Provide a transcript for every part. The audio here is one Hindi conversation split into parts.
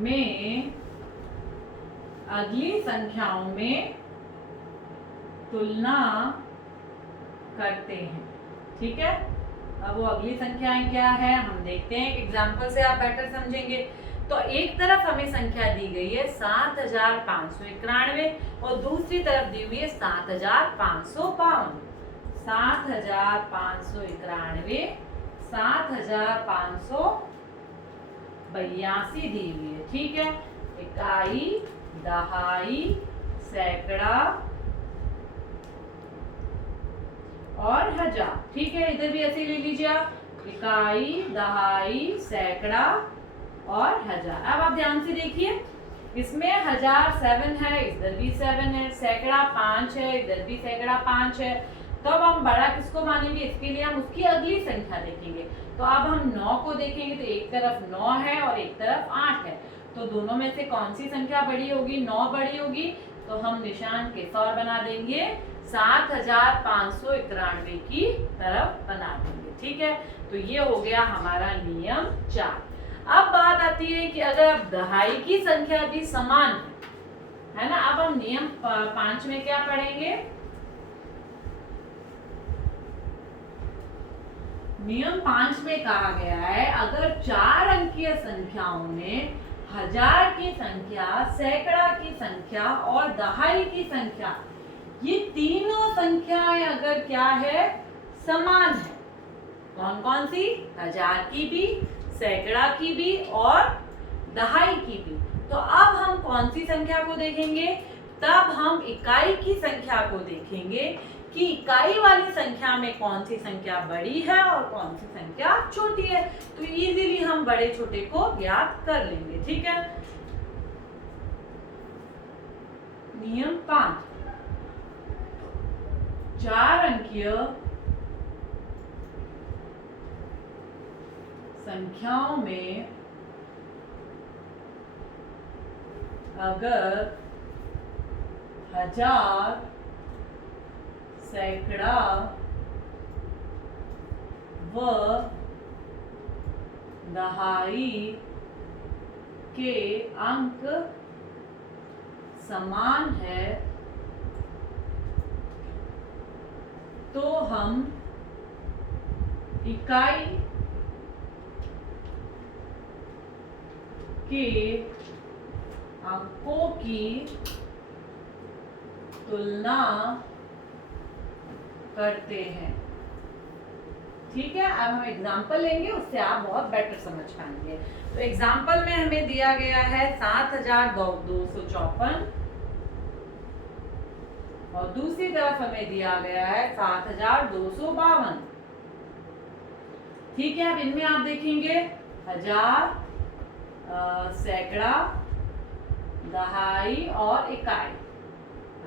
में अगली संख्याओं में तुलना करते हैं। ठीक है, अब वो अगली संख्याएं क्या है हम देखते हैं, एग्जाम्पल से आप बेटर समझेंगे। तो एक तरफ हमें संख्या दी गई है 7591 और दूसरी तरफ दी हुई है 7552। 7591 7582 दी हुई है। ठीक है, इकाई, दहाई, सैकड़ा और हजार। ठीक है, इधर भी ऐसे ले लीजिए आप, इकाई, दहाई, सैकड़ा और हजार। अब आप ध्यान से देखिए, इसमें 1000 7 है, इधर भी 7 है, सैकड़ा 5 है, इधर भी सैकड़ा 5 है। तो अब हम बड़ा किसको मानेंगे, इसके लिए हम उसकी अगली संख्या देखेंगे। तो अब हम 9 को देखेंगे, तो एक तरफ 9 है और एक तरफ 8 है, तो दोनों में से कौन सी संख्या बड़ी होगी, 9 बड़ी होगी। तो हम निशान किस और बना देंगे, 7591 की तरफ बना देंगे। ठीक है, तो ये हो गया हमारा नियम 4। अब बात आती है कि अगर दहाई की संख्या भी समान है ना। अब हम नियम 5 में क्या पढ़ेंगे, नियम 5 में कहा गया है अगर 4 अंकीय संख्याओं में 1000 की संख्या, सैकड़ा की संख्या और दहाई की संख्या, ये तीनों संख्याएं अगर क्या है, समान है। कौन कौन सी, 1000 की भी, सैकड़ा की भी और दहाई की भी। तो अब हम कौन सी संख्या को देखेंगे, तब हम इकाई की संख्या को देखेंगे कि इकाई वाली संख्या में कौन सी संख्या बड़ी है और कौन सी संख्या छोटी है। तो इजीली हम बड़े छोटे को ज्ञात कर लेंगे। ठीक है, नियम 5, 4 अंकीय संख्याओं में अगर 1000, सैकड़ा व दहाई के अंक समान है, तो हम इकाई के अंकों की तुलना करते हैं। ठीक है, अब हम एग्जाम्पल लेंगे, उससे आप बहुत बेटर समझ पाएंगे। तो एग्जाम्पल में हमें दिया गया है 7254 और दूसरी तरफ हमें दिया गया है 7252। ठीक है, अब इनमें आप देखेंगे 1000, सैकड़ा, दहाई और इकाई,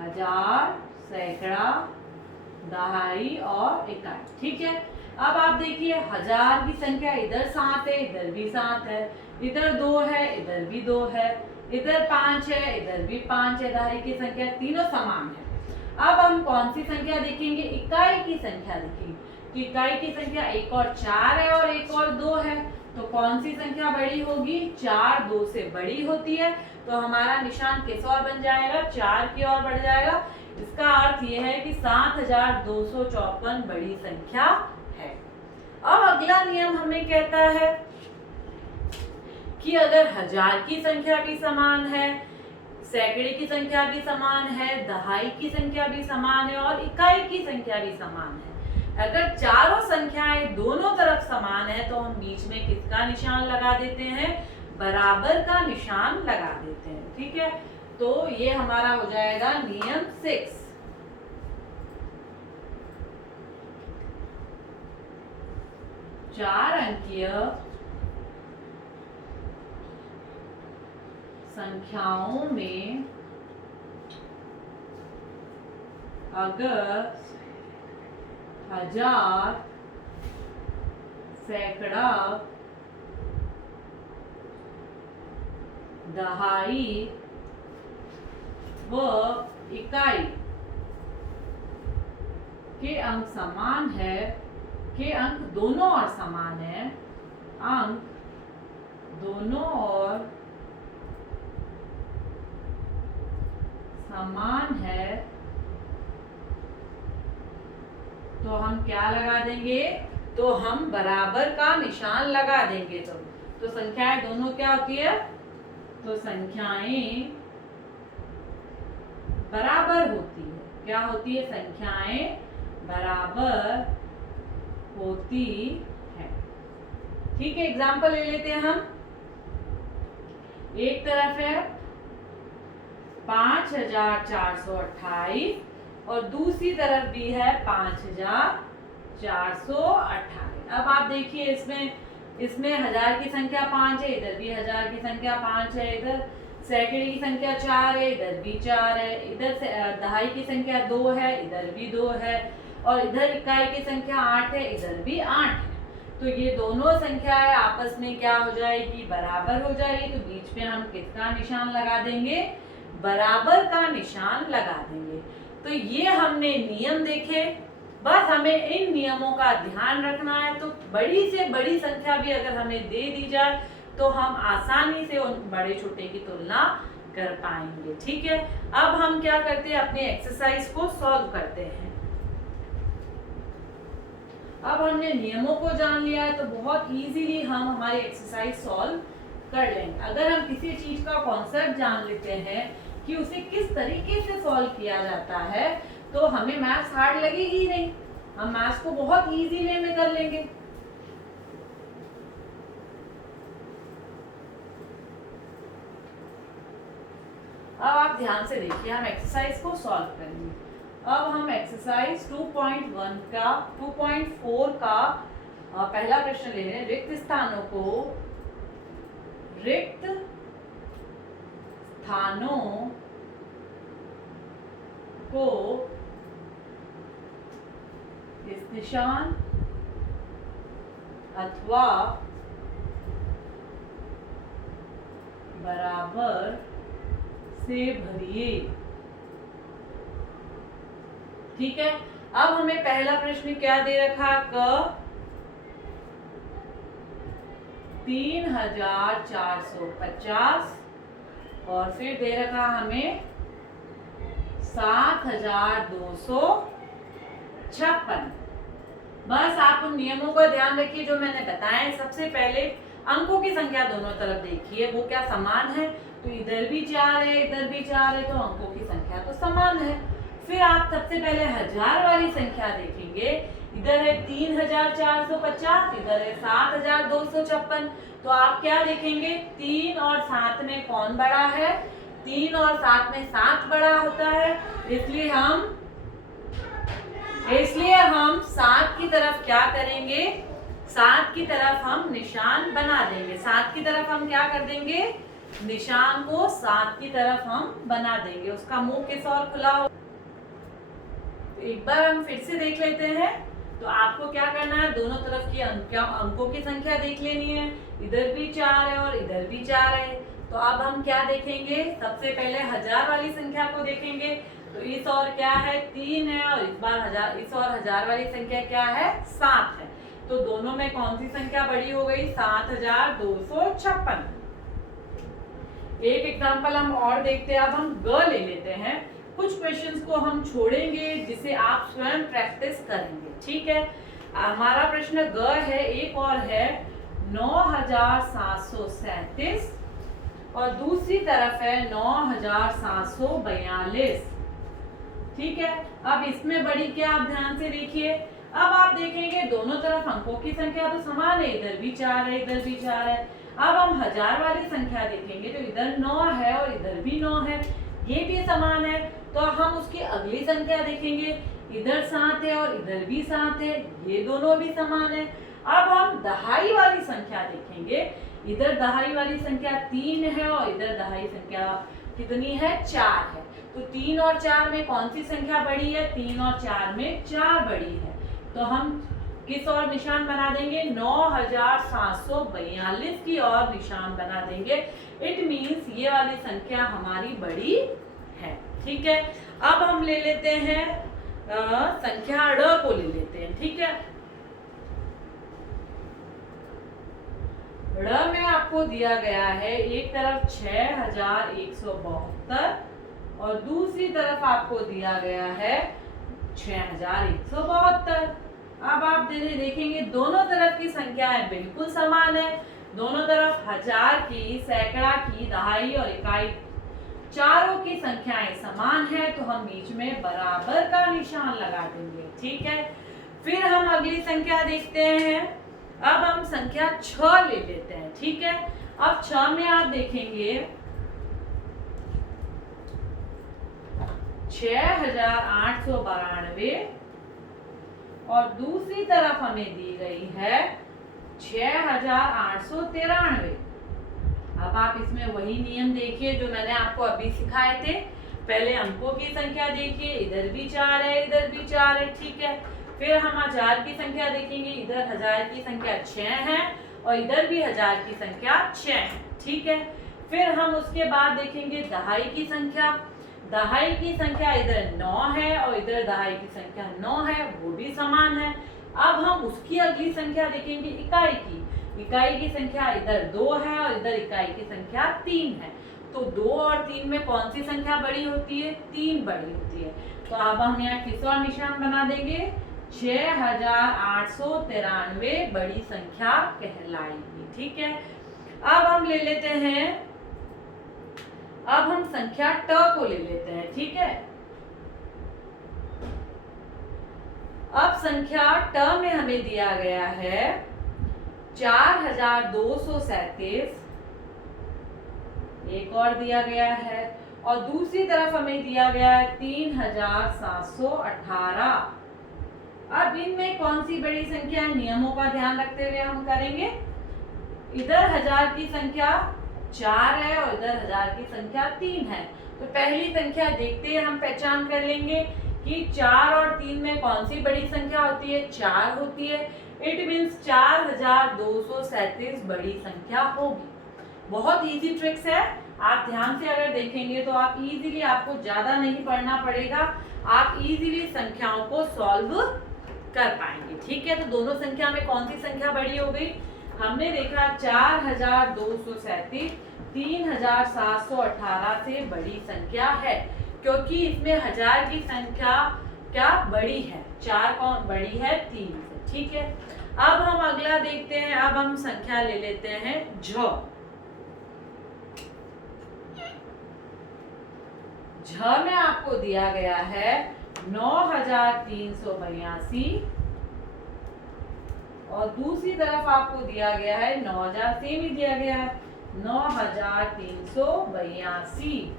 1000, सैकड़ा, दहाई और इकाई। ठीक है, अब आप देखिए 1000 की संख्या इधर 7 है, इधर भी 7 है, इधर 2 है, इधर भी 2 है, इधर 5 है, इधर भी 5 है। दहाई की संख्या तीनों समान है। अब हम कौन सी संख्या देखेंगे, इकाई की संख्या देखेंगे। तो इकाई की संख्या एक और 4 है और एक और 2 है, तो कौन सी संख्या बड़ी होगी, 4 2 से बड़ी होती है। तो हमारा निशान किस ओर बन जाएगा, 4 की ओर बढ़ जाएगा। इसका अर्थ यह है कि 7254 बड़ी संख्या है। अब अगला नियम हमें कहता है कि अगर 1000 की संख्या भी समान है, सैकड़े की संख्या भी समान है, दहाई की संख्या भी समान है और इकाई की संख्या भी समान है, अगर चारों संख्याएं दोनों तरफ समान है, तो हम बीच में किसका निशान लगा देते हैं, बराबर का निशान लगा देते हैं। ठीक है, तो ये हमारा हो जाएगा नियम 6। चार अंकीय संख्याओं में अगर 1000, सैकड़ा, दहाई व इकाई के अंक समान है, के अंक दोनों और समान है, अंक दोनों ओर समान है तो हम क्या लगा देंगे, तो हम बराबर का निशान लगा देंगे। तो संख्याएं दोनों क्या होती है, तो संख्याएं बराबर होती है। क्या होती है, संख्याएं बराबर होती है। ठीक है, एग्जाम्पल ले लेते हैं हम। एक तरफ है 5428 और दूसरी तरफ भी है 5428। अब आप देखिए इसमें हजार की संख्या 5 है, इधर भी हजार की संख्या 5 है, इधर सैकड़े की संख्या 4 है, इधर भी 4 है, इधर दहाई की संख्या 2 है, इधर भी 2 है, और इधर इकाई की संख्या 8 है, इधर भी 8 है। तो ये दोनों संख्याएं आपस में क्या हो जाएगी, बराबर हो जाएगी। तो बीच में हम किसका निशान लगा देंगे, बराबर का निशान लगा देंगे। तो ये हमने नियम देखे, बस हमें इन नियमों का ध्यान रखना है। तो बड़ी से बड़ी संख्या भी अगर हमें दे दी जाए तो हम आसानी से उन बड़े छोटे की तुलना कर पाएंगे। ठीक है, अब हम क्या करते हैं, अपने एक्सरसाइज को सॉल्व करते हैं। अब हमने नियमों को जान लिया है तो बहुत इजीली हम हमारी एक्सरसाइज सॉल्व कर लेंगे। अगर हम किसी चीज का कॉन्सेप्ट जान लेते हैं कि उसे किस तरीके से सॉल्व किया जाता है तो हमें मैथ्स हार्ड लगेगी ही नहीं, हम मैथ्स को बहुत इजी वे में कर लेंगे। अब आप ध्यान से देखिए, हम एक्सरसाइज को सॉल्व करेंगे। अब हम एक्सरसाइज 2.4 का पहला प्रश्न ले रहे हैं। रिक्त स्थानों को इस निशान अथवा बराबर से भरिए। ठीक है, अब हमें पहला प्रश्न क्या दे रखा, क 3450 और फिर दे रखा हमें 7256। बस आप उन नियमों का ध्यान रखिए जो मैंने बताया। सबसे पहले अंकों की संख्या दोनों तरफ देखिए, वो क्या समान है, तो इधर भी 4 है, इधर भी 4 है, तो अंकों की संख्या तो समान है। फिर आप सबसे पहले हजार वाली संख्या देखेंगे, इधर है 3450, इधर है 7256। तो आप क्या देखेंगे, 3 और 7 में कौन बड़ा है, 3 और 7 में 7 बड़ा होता है, इसलिए हम 7 की तरफ क्या करेंगे, 7 की तरफ हम निशान बना देंगे। 7 की तरफ हम क्या कर देंगे, निशान को 7 की तरफ हम बना देंगे। उसका मुंह किस और खुला हो, एक बार हम फिर से देख लेते हैं। तो आपको क्या करना है, दोनों तरफ की अंकों की संख्या देख लेनी है। इधर भी 4 है और इधर भी 4 है। तो अब हम क्या देखेंगे, सबसे पहले हजार वाली संख्या को देखेंगे। तो इस और क्या है, 3 है, और इस बार इस और हजार वाली संख्या क्या है, 7 है। तो दोनों में कौन सी संख्या बड़ी हो गई, 7256। एक एग्जाम्पल हम और देखते हैं। अब हम ग ले लेते हैं। कुछ क्वेश्चंस को हम छोड़ेंगे जिसे आप स्वयं प्रैक्टिस करेंगे। ठीक है, हमारा प्रश्न ग है, एक और है 9737 और दूसरी तरफ है 9742। ठीक है, अब इसमें बड़ी क्या, आप ध्यान से देखिए। अब आप देखेंगे दोनों तरफ अंकों की संख्या तो समान है, इधर भी 4 है, इधर भी 4 है। अब हम हजार वाली संख्या देखेंगे तो इधर 9 है और इधर भी 9 है, ये भी समान है। तो हम उसकी अगली संख्या देखेंगे, इधर 7 है और इधर भी 7 है, ये दोनों भी समान है। अब हम दहाई वाली संख्या देखेंगे, इधर दहाई वाली संख्या 3 है और इधर दहाई संख्या कितनी है, 4 है। तो 3 और 4 में कौन सी संख्या बड़ी है, 3 और 4 में 4 बड़ी है। तो हम किस और निशान बना देंगे, 9742 की और निशान बना देंगे। इट मीन्स ये वाली संख्या हमारी बड़ी है। ठीक है, अब हम ले लेते हैं संख्या ड़ को ले लेते हैं। ठीक है, ड़ में आपको दिया गया है एक तरफ 6172 और दूसरी तरफ आपको दिया गया है 6172। अब आप देखेंगे दोनों तरफ की संख्याएं बिल्कुल समान है। दोनों तरफ हजार की, सैकड़ा की, दहाई और इकाई चारों की संख्याएं समान है, तो हम बीच में बराबर का निशान लगा देंगे। ठीक है, फिर हम अगली संख्या देखते हैं। अब हम संख्या 6 ले लेते हैं। ठीक है, अब 6 में आप देखेंगे 6892 और दूसरी तरफ हमें दी गई है 6893। अब आप इसमें वही नियम देखिए जो मैंने आपको अभी सिखाए थे। पहले अंकों की संख्या देखिए, इधर भी 4 है, इधर भी 4 है। ठीक है, फिर हम हजार की संख्या देखेंगे, इधर हजार की संख्या 6 है और इधर भी हजार की संख्या 6 है। ठीक है, फिर हम उसके बाद देखेंगे दहाई की संख्या। दहाई की संख्या इधर 9 है और इधर दहाई की संख्या 9 है, वो भी समान है। अब हम उसकी अगली संख्या देखेंगे इकाई की। इकाई की संख्या इधर 2 है और इधर इकाई की संख्या 3 है। तो 2 और 3 में कौन सी संख्या बड़ी होती है? 3 बड़ी होती है। तो अब हम यहाँ किस और निशान बना देंगे? 6893 बड़ी संख्या कहलाएगी। ठीक है, अब हम ले लेते हैं, अब हम संख्या ट को ले लेते हैं। ठीक है, अब संख्या ट में हमें दिया गया है 4237, एक और दिया गया है और दूसरी तरफ हमें दिया गया है 3718। अब इनमें कौन सी बड़ी संख्या है? नियमों का ध्यान रखते हुए हम करेंगे। इधर हजार की संख्या 4 है और इधर हजार की संख्या 3 है। तो पहली संख्या देखते हैं हम पहचान कर लेंगे कि 4 और 3 में कौन सी बड़ी संख्या होती है? 4 होती है। इट मीन्स 4237 बड़ी संख्या होगी। बहुत इजी ट्रिक्स है, आप ध्यान से अगर देखेंगे तो आप इजीली, आपको ज्यादा नहीं पढ़ना पड़ेगा, आप इजीली संख्याओं को सॉल्व कर पाएंगे। ठीक है, तो दोनों संख्या में कौन सी संख्या बड़ी हो गई? हमने देखा 4237 3718 से बड़ी संख्या है, क्योंकि इसमें हजार की संख्या क्या बड़ी है? 4 कौन बड़ी है? 3 से। ठीक है, अब हम अगला देखते हैं। अब हम संख्या ले लेते हैं झ। झ में आपको दिया गया है 9382 और दूसरी तरफ आपको दिया गया है 9000, सेम ही दिया गया है 9382।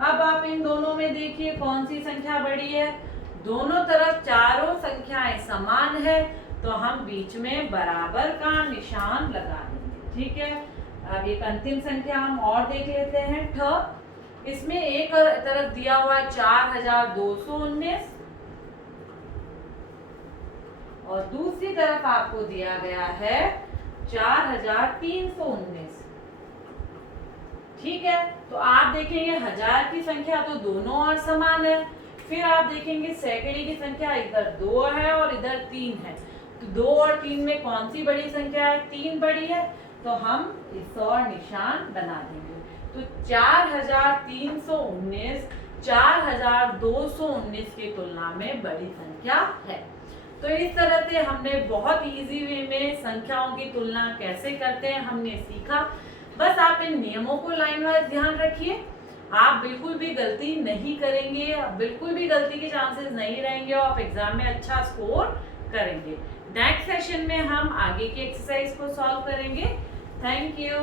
अब आप इन दोनों में देखिए कौन सी संख्या बड़ी है? दोनों तरफ चारों संख्याएं समान है, तो हम बीच में बराबर का निशान लगा देंगे। ठीक है, अब एक अंतिम संख्या हम और देख लेते हैं ठ। इसमें एक तरफ दिया हुआ है 4219 और दूसरी तरफ आपको दिया गया है 4319। ठीक है, तो आप देखेंगे हजार की संख्या तो दोनों और समान है। फिर आप देखेंगे सैकड़े की संख्या इधर 2 है और इधर 3 है, तो 2 और 3 में कौन सी बड़ी संख्या है? 3 बड़ी है, तो हम इस और निशान बना देंगे। तो 4319 4219 की तुलना में बड़ी संख्या है। तो इस तरह से हमने बहुत इजी वे में संख्याओं की तुलना कैसे करते हैं हमने सीखा। बस आप इन नियमों को लाइन वाइज ध्यान रखिए, आप बिल्कुल भी गलती नहीं करेंगे, बिल्कुल भी गलती के चांसेस नहीं रहेंगे और आप एग्जाम में अच्छा स्कोर करेंगे। नेक्स्ट सेशन में हम आगे की एक्सरसाइज को सॉल्व करेंगे। Thank you.